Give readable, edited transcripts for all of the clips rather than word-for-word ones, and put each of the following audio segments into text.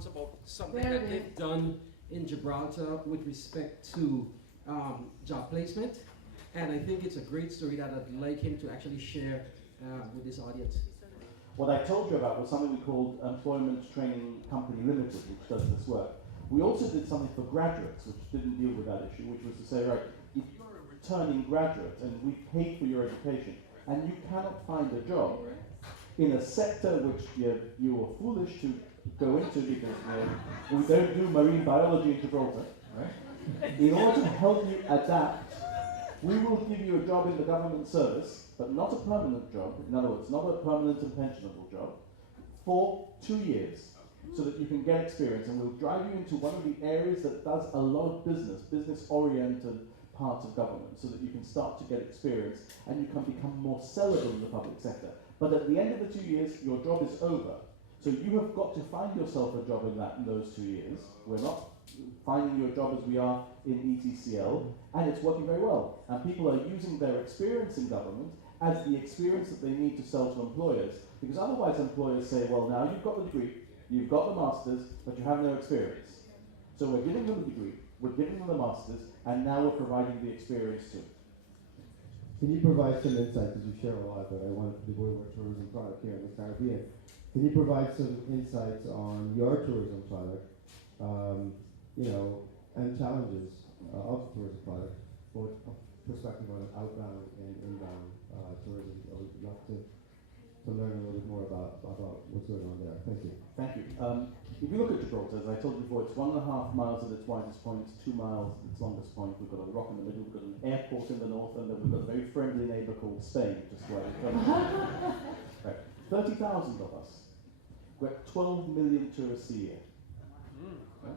once about something that they've done in Gibraltar with respect to job placement. And I think it's a great story that I'd like him to actually share with this audience. What I told you about was something we called Employment Training Company Limited, which does this work. We also did something for graduates, which didn't deal with that issue, which was to say, right, if you're a returning graduate and we paid for your education, and you cannot find a job in a sector which you were foolish to go into because we don't do marine biology in Gibraltar, right? In order to help you adapt, we will give you a job in the government service, but not a permanent job, in other words, not a permanent and pensionable job, for 2 years, so that you can get experience, and we'll drive you into one of the areas that does a lot of business-oriented part of government, so that you can start to get experience, and you can become more sellable in the public sector. But at the end of the 2 years, your job is over. So you have got to find yourself a job in those 2 years. We're not finding you a job as we are in ETCL, and it's working very well. And people are using their experience in government as the experience that they need to sell to employers, because otherwise employers say, well, now you've got the degree, you've got the masters, but you have no experience. So we're giving them the degree, we're giving them the masters, and now we're providing the experience too. Can you provide some insight, because you share a lot, but I wanted to go over tourism product here in the Caribbean. Can you provide some insights on your tourism product, and challenges of the tourism product, both perspective on outbound and inbound tourism? I would love to learn a little bit more about what's going on there. Thank you. Thank you. If you look at Gibraltar, as I told you before, it's 1.5 miles at its widest point, 2 miles at its longest point. We've got a rock in the middle, we've got an airport in the north, and then we've got a very friendly neighbour called Spain, just where we're from. Right. 30,000 of us. We're 12 million tourists a year. Right?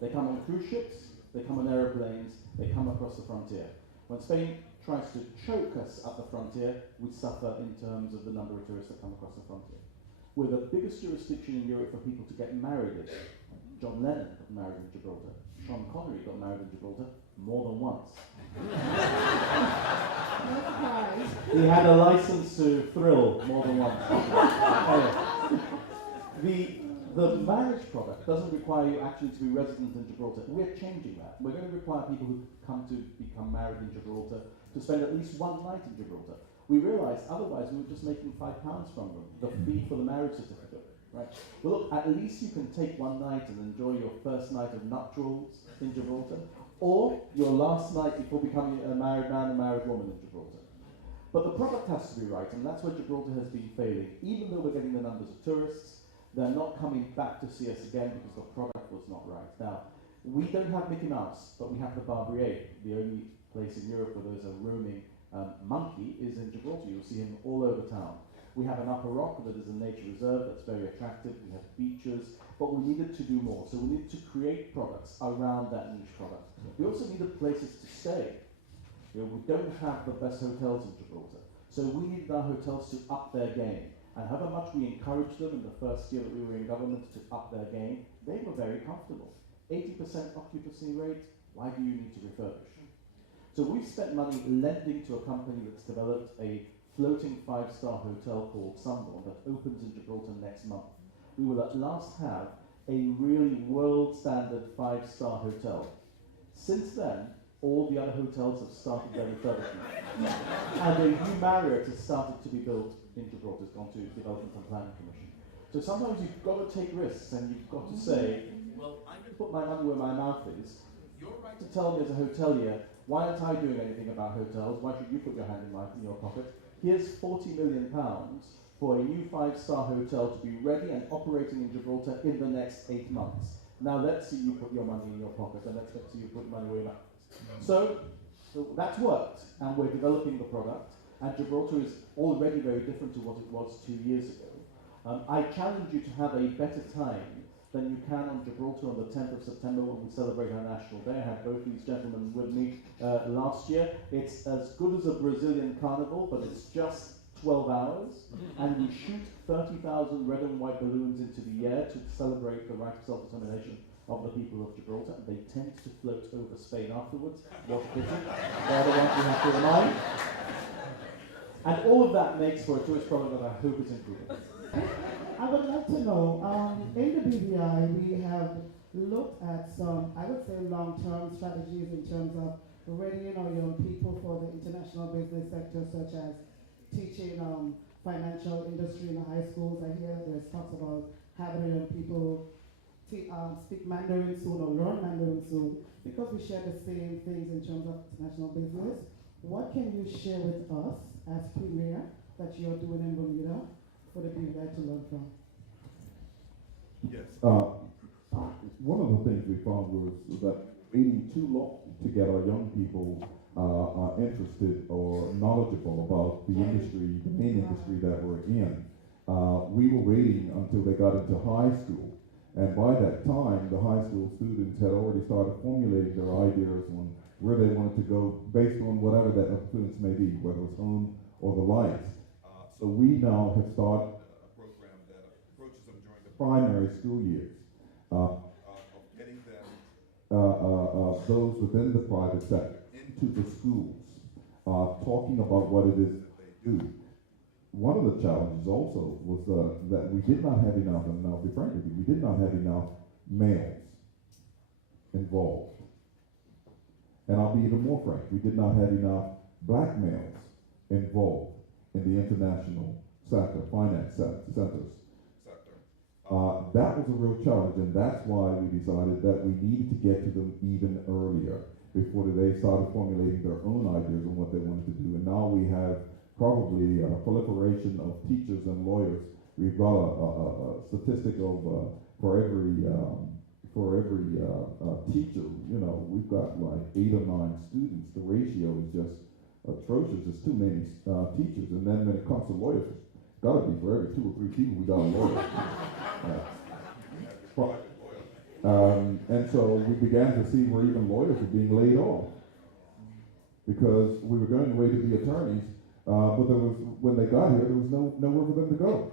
They come on cruise ships, they come on aeroplanes, they come across the frontier. When Spain tries to choke us at the frontier, we suffer in terms of the number of tourists that come across the frontier. We're the biggest jurisdiction in Europe for people to get married in. John Lennon got married in Gibraltar. Sean Connery got married in Gibraltar more than once. He had a license to thrill more than once. The marriage product doesn't require you actually to be resident in Gibraltar. We're changing that. We're going to require people who come to become married in Gibraltar to spend at least one night in Gibraltar. We realized otherwise we were just making £5 from them, the fee for the marriage certificate. Right? Well, look, at least you can take one night and enjoy your first night of nuptials in Gibraltar, or your last night before becoming a married man and married woman in Gibraltar. But the product has to be right, and that's where Gibraltar has been failing. Even though we're getting the numbers of tourists, they're not coming back to see us again because the product was not right. Now, we don't have Mickey Mouse, but we have the Barbier. The only place in Europe where there's a roaming monkey is in Gibraltar. You'll see him all over town. We have an upper rock that is a nature reserve that's very attractive. We have beaches, but we needed to do more. So we needed to create products around that niche product. We also needed places to stay. We don't have the best hotels in Gibraltar. So we needed our hotels to up their game. And however much we encouraged them in the first year that we were in government to up their game, they were very comfortable. 80% occupancy rate, why do you need to refurbish? So we've spent money lending to a company that's developed a floating 5-star hotel called Sunborn that opens in Gibraltar next month. We will at last have a really world standard 5-star hotel. Since then, all the other hotels have started their refurbishment. And a new Marriott has started to be built in Gibraltar. It's gone to Development and Planning Commission. So sometimes you've got to take risks and you've got to say, well, I'm going to put my money where my mouth is. You're right to tell me as a hotelier, why aren't I doing anything about hotels? Why should you put your hand in your pocket? Here's £40 million for a new 5-star hotel to be ready and operating in Gibraltar in the next 8 months. Now let's see you put your money in your pocket, and let's see you put money where your mouth is. So that's worked, and we're developing the product, and Gibraltar is already very different to what it was 2 years ago. I challenge you to have a better time than you can on Gibraltar on the 10th of September when we celebrate our National Day. I had both these gentlemen with me last year. It's as good as a Brazilian carnival, but it's just 12 hours, and we shoot 30,000 red and white balloons into the air to celebrate the right of self-determination of the people of Gibraltar. They tend to float over Spain afterwards. What a pity. They're the ones we have to remind. And all of that makes for a tourist product that I hope is improving. I would like to know, in the BVI, we have looked at some, I would say, long-term strategies in terms of readying our young people for the international business sector, such as teaching financial industry in the high schools. I hear there's talks about having young people speak Mandarin soon or learn Mandarin soon, because we share the same things in terms of international business. What can you share with us as Premier that you're doing in Bermuda for the BVI to learn from? Yes. One of the things we found was that waiting too long to get our young people are interested or knowledgeable about the industry, the main industry that we're in. We were waiting until they got into high school, and by that time, the high school students had already started formulating their ideas on where they wanted to go based on whatever that influence may be, whether it's home or the likes. So we now have started a program that approaches them during the primary school years, of getting them, those within the private sector, into the schools, talking about what it is that they do. One of the challenges also was that we did not have enough, and I'll be frank with you, we did not have enough males involved. And I'll be even more frank, we did not have enough black males involved in the international sector, finance sectors. That was a real challenge, and that's why we decided that we needed to get to them even earlier, before they started formulating their own ideas on what they wanted to do. And now we have probably a proliferation of teachers and lawyers. We've got a statistic of for every teacher, we've got like 8 or 9 students. The ratio is just atrocious. There's too many teachers. And then when it comes to lawyers, it's got to be for every 2 or 3 people we got a lawyer. And so we began to see where even lawyers were being laid off, because we were going away to be attorneys, but when they got here, there was nowhere for them to go.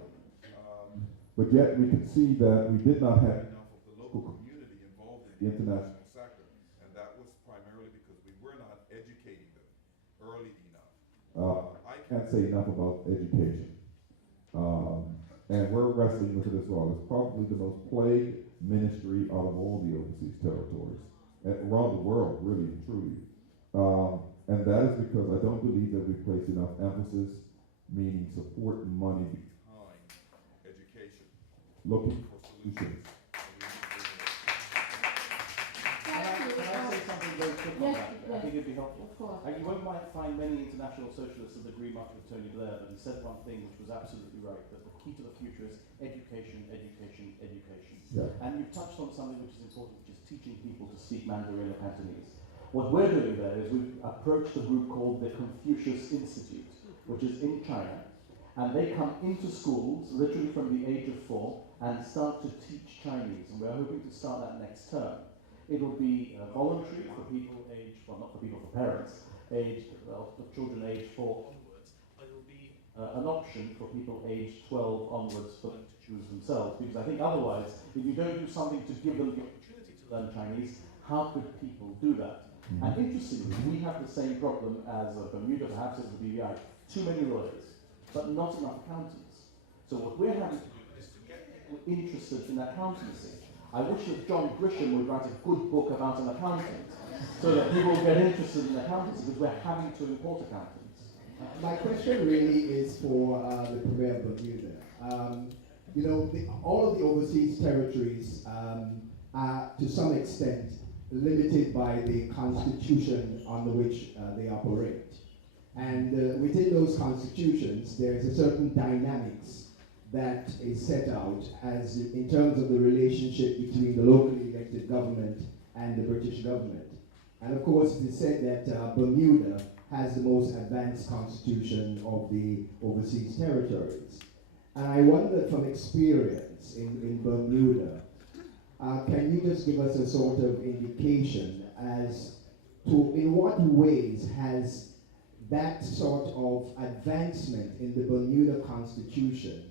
But yet we could see that we did not have enough of the local community involved in the international sector, and that was primarily because we were not educating them early enough. I can't say enough about education. And we're wrestling with it as well. It's probably the most plagued ministry out of all the overseas territories, and around the world, really and truly. And that is because I don't believe that we place enough emphasis, meaning support and money, behind education, looking for solutions. Can I say something very quick on that? I think it'd be helpful. Of course. You won't find many international socialists that agree much with Tony Blair, but he said one thing which was absolutely right, that the key to the future is education, education, education. Yeah. And you've touched on something which is important, which is teaching people to speak Mandarin or Cantonese. What we're doing there is we've approached a group called the Confucius Institute, which is in China, and they come into schools, literally from the age of 4, and start to teach Chinese, and we're hoping to start that next term. It will be voluntary for people aged, well, not for people, for parents, for children aged 4 onwards, but it will be an option for people aged 12 onwards for them to choose themselves, because I think otherwise, if you don't do something to give them the opportunity to learn Chinese, how could people do that? Mm-hmm. And interestingly, we have the same problem as Bermuda, perhaps as the BVI, too many lawyers, but not enough accountants. So what we're having to do is to get people interested in accountancy. I wish that John Grisham would write a good book about an accountant, so that people get interested in accountancy, because we're having to import accountants. My question really is for the Premier of Bermuda. All of the overseas territories are, to some extent, limited by the constitution under which they operate. And within those constitutions, there's a certain dynamics that is set out as in terms of the relationship between the locally elected government and the British government. And of course, it is said that Bermuda has the most advanced constitution of the overseas territories. And I wonder from experience in Bermuda, can you just give us a sort of indication as to in what ways has that sort of advancement in the Bermuda Constitution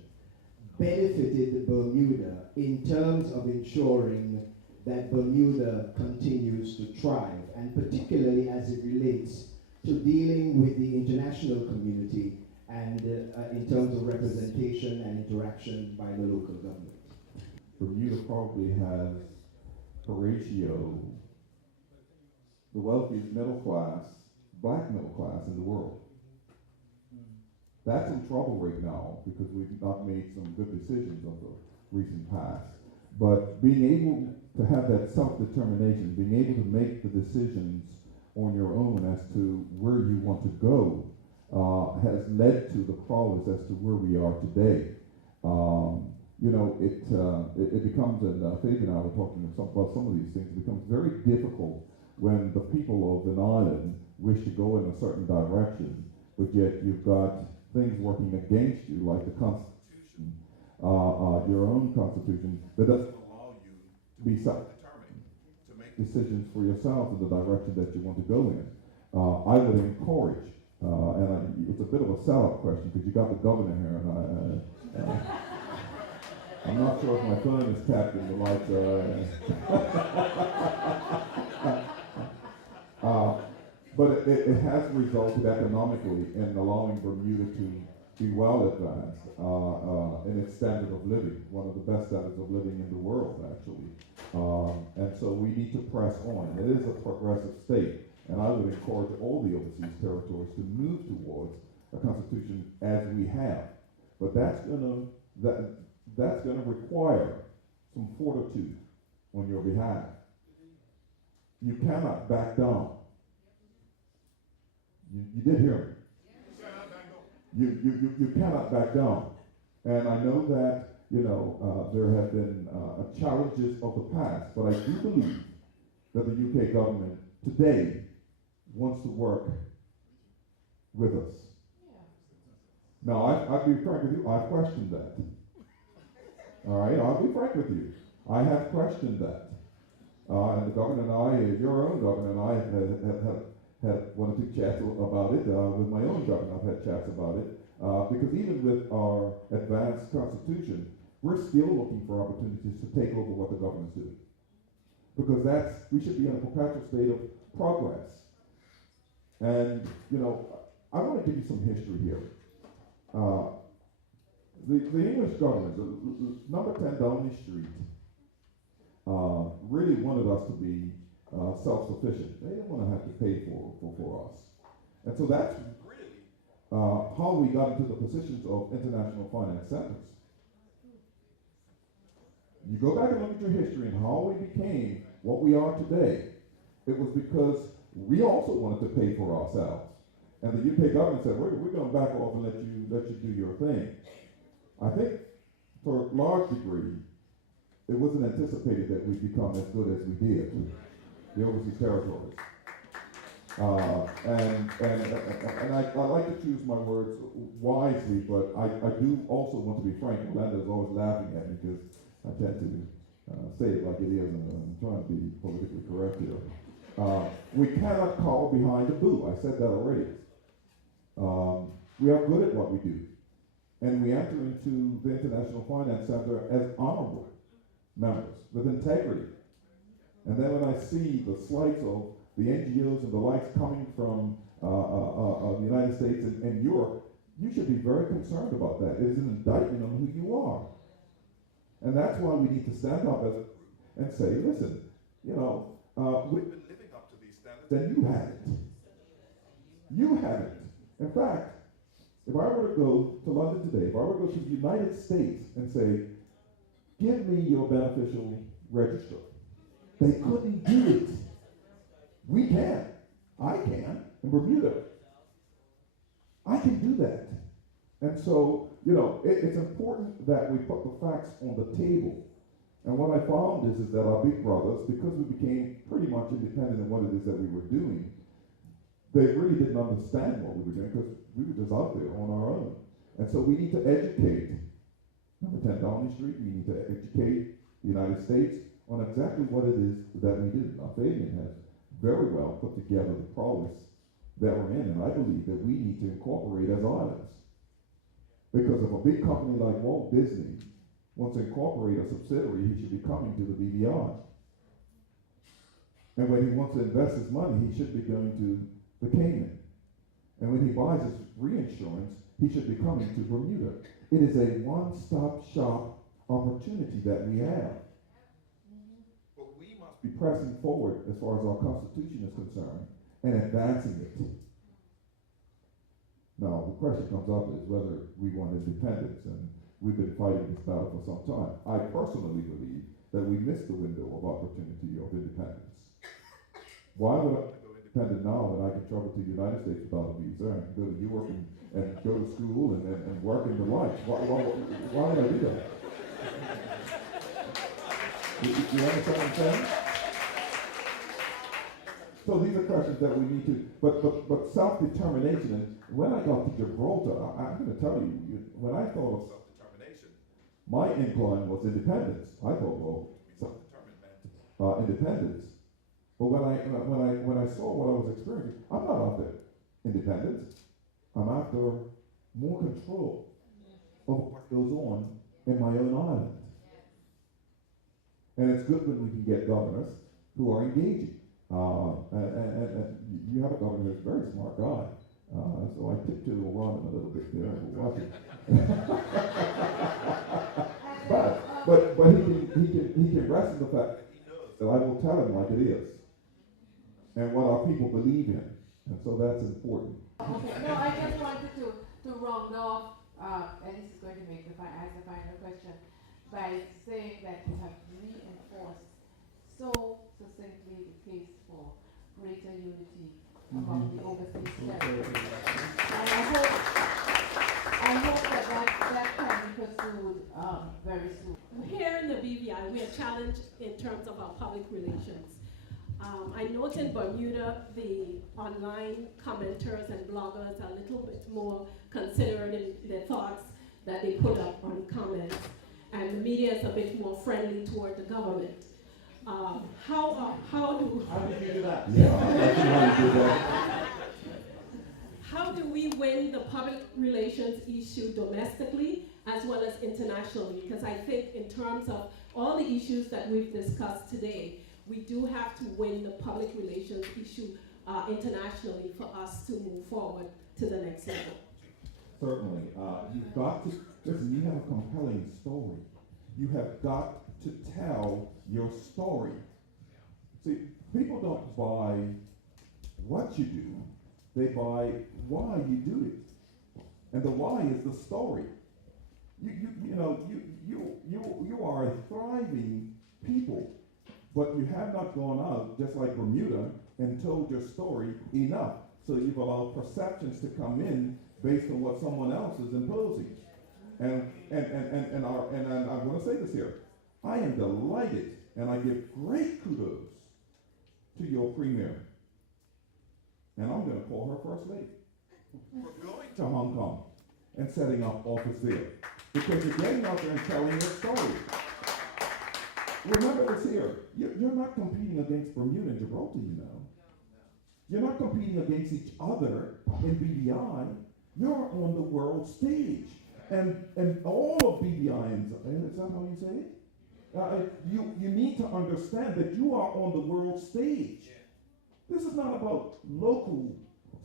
benefited Bermuda in terms of ensuring that Bermuda continues to thrive, and particularly as it relates to dealing with the international community and in terms of representation and interaction by the local government. Bermuda probably has a ratio, the wealthiest middle class, black middle class in the world. That's in trouble right now because we've not made some good decisions of the recent past. But being able to have that self-determination, being able to make the decisions on your own as to where you want to go, has led to the progress as to where we are today. You know, it becomes, and Fabian and I were talking about some of these things, it becomes very difficult when the people of an island wish to go in a certain direction, but yet you've got things working against you, like the Constitution, your own Constitution, that doesn't allow you to be self-determined, to make decisions for yourself in the direction that you want to go in. I would encourage, it's a bit of a sell-out question because you got the governor here, and I'm not sure if my phone is tapped in the lights. But it has resulted economically in allowing Bermuda to be well advanced in its standard of living, one of the best standards of living in the world, actually. And so we need to press on. It is a progressive state, and I would encourage all the overseas territories to move towards a constitution as we have. But that's going to require some fortitude on your behalf. You cannot back down. You did hear me. You cannot back down. And I know that, you know, there have been challenges of the past, but I do believe that the UK government today wants to work with us. Now, I'll be frank with you, I've questioned that. All right, I'll be frank with you. I have questioned that. And the governor and I, your own governor and I, have had one or two chats about it. With my own governor, I've had chats about it. Because even with our advanced constitution, we're still looking for opportunities to take over what the government's doing. Because we should be in a perpetual state of progress. And, you know, I want to give you some history here. The English government, number 10 Downing Street, really wanted us to be self-sufficient. They didn't want to have to pay for us. And so that's really how we got into the positions of international finance centers. You go back and look at your history and how we became what we are today. It was because we also wanted to pay for ourselves. And the UK government said, we're going to back off and let you do your thing. I think for a large degree, it wasn't anticipated that we'd become as good as we did, the overseas territories. And I like to choose my words wisely, but I do also want to be frank. Orlando's always laughing at me because I tend to say it like it is, and I'm trying to be politically correct here. We cannot call behind the boo. I said that already. We are good at what we do. And we enter into the International Finance Center as honorable members with integrity. And then when I see the slights of the NGOs and the likes coming from the United States and Europe, you should be very concerned about that. It is an indictment on who you are. And that's why we need to stand up as a group and say, listen, you know, we've been living up to these standards, and you haven't. You haven't. In fact, if I were to go to London today, if I were to go to the United States and say, give me your beneficial register, they couldn't do it. We can. I can. In Bermuda. I can do that. And so, you know, it's important that we put the facts on the table. And what I found is that our big brothers, because we became pretty much independent in what it is that we were doing, they really didn't understand what we were doing because we were just out there on our own. And so we need to educate number 10 Downing Street, we need to educate the United States on exactly what it is that we do. Now, Fabian has very well put together the progress that we're in, and I believe that we need to incorporate as islands. Because if a big company like Walt Disney wants to incorporate a subsidiary, he should be coming to the BVI. And when he wants to invest his money, he should be going to the Cayman. And when he buys his reinsurance, he should be coming to Bermuda. It is a one-stop shop opportunity that we have. But we must be pressing forward as far as our Constitution is concerned and advancing it. Now, the question comes up is whether we want independence, and we've been fighting this battle for some time. I personally believe that we missed the window of opportunity of independence. Why would I go independent now when I can travel to the United States without a visa and go to Europe and go to school and work in the life? Why would I do that? You understand what I'm saying? So these are questions that we need to, but self-determination, and when I got to Gibraltar, I'm going to tell you, when I thought of self-determination, my incline was independence. I thought, well, self-determined meant independence. But when I saw what I was experiencing, I'm not after independence. I'm after more control of what goes on in my own island. And it's good when we can get governors who are engaging. And you have a governor who's a very smart guy. So I tiptoed around him a little bit there and watch it. but he can rest in the fact that he knows that I will tell him like it is. And what our people believe in. And so that's important. Okay, no, I just wanted to round off, and this is going to make the final question, by saying that you have reinforced so succinctly the case for greater unity among the overseas territories. And I hope that can be pursued very soon. Here in the BVI, we are challenged in terms of our public relations. I note in Bermuda, the online commenters and bloggers are a little bit more considerate in their thoughts that they put up on comments, and the media is a bit more friendly toward the government. How did you do that? How do we win the public relations issue domestically as well as internationally? Because I think in terms of all the issues that we've discussed today, we do have to win the public relations issue internationally for us to move forward to the next level. Certainly. You've got to, listen, you have a compelling story. You have got to tell your story. See, people don't buy what you do, they buy why you do it. And the why is the story. You are a thriving people, but you have not gone out, just like Bermuda, and told your story enough. So you've allowed perceptions to come in based on what someone else is imposing. And I want to say this here. I am delighted, and I give great kudos to your premier. And I'm going to call her First Lady for going to Hong Kong and setting up office there. Because you're getting out there and telling your story. Remember this here. You're not competing against Bermuda and Gibraltar, you know. You're not competing against each other in BVI. You're on the world stage. And all of BVIans, is that how you say it? You need to understand that you are on the world stage. This is not about local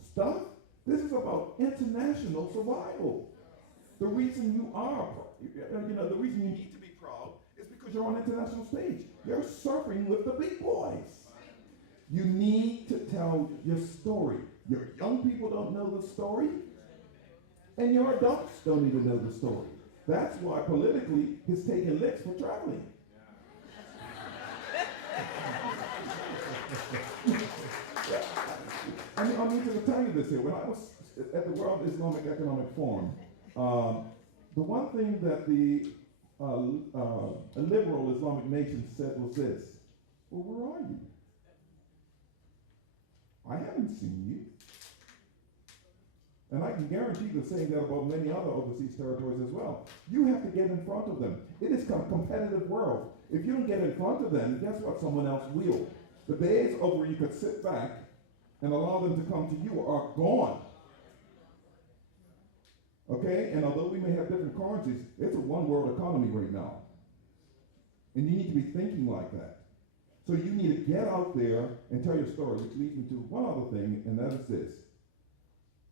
stuff. This is about international survival. The reason you are, the reason you need to be proud is because you're on international stage. You're surfing with the big boys. You need to tell your story. Your young people don't know the story, and your adults don't even know the story. That's why politically he's taking licks for traveling. I need to tell you this here. When I was at the World Islamic Economic Forum, the one thing that the liberal Islamic nations said was this: well, where are you? I haven't seen you. And I can guarantee they're saying that about many other overseas territories as well. You have to get in front of them. It is a competitive world. If you don't get in front of them, guess what? Someone else will. The days of where you could sit back and allow them to come to you are gone. Okay? And although we may have different currencies, it's a one world economy right now. And you need to be thinking like that. So you need to get out there and tell your story, which leads me to one other thing, and that is this.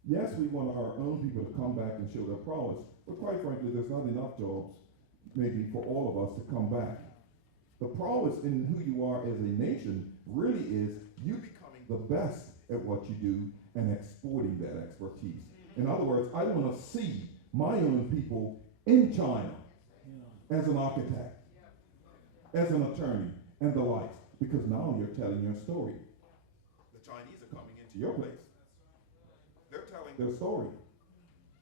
Yes, we want our own people to come back and show their prowess, but quite frankly, there's not enough jobs, maybe for all of us to come back. The prowess in who you are as a nation really is you becoming the best at what you do and exporting that expertise. In other words, I want to see my own people in China as an architect, as an attorney, and the likes, because now you're telling your story. The Chinese are coming into your place. They're telling their story.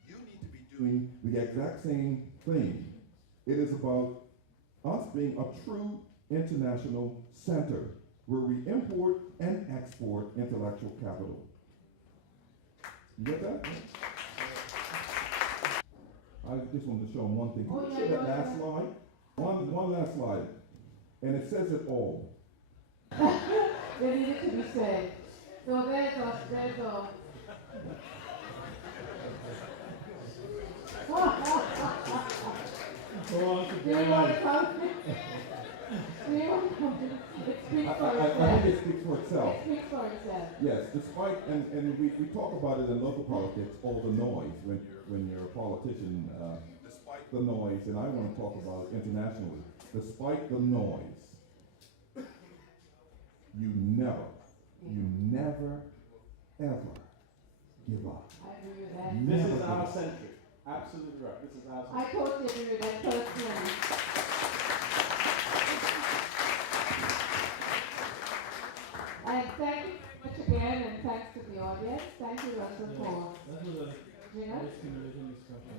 You need to be doing the exact same thing. It is about us being a true international center where we import and export intellectual capital. You get that? I just wanted to show them one thing. Can you show that last slide? One last slide. And it says it all. There needed to be said. So there's a Go on to do you want to come? Do you want to come? It speaks for I itself. think it speaks for itself. It speaks for itself. Yes, despite, and we talk about it in local politics, all the noise when you're a politician, despite the noise, and I want to talk about it internationally, despite the noise, you never, ever give up. I agree with that. This Never is give our up. century. Absolutely right. This is our I century. totally agree with that personally. And thank you so much again, and thanks to the audience. Thank you, Russell, for That was a joining us. nice stimulating discussion.